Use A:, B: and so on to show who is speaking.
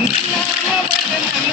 A: I'm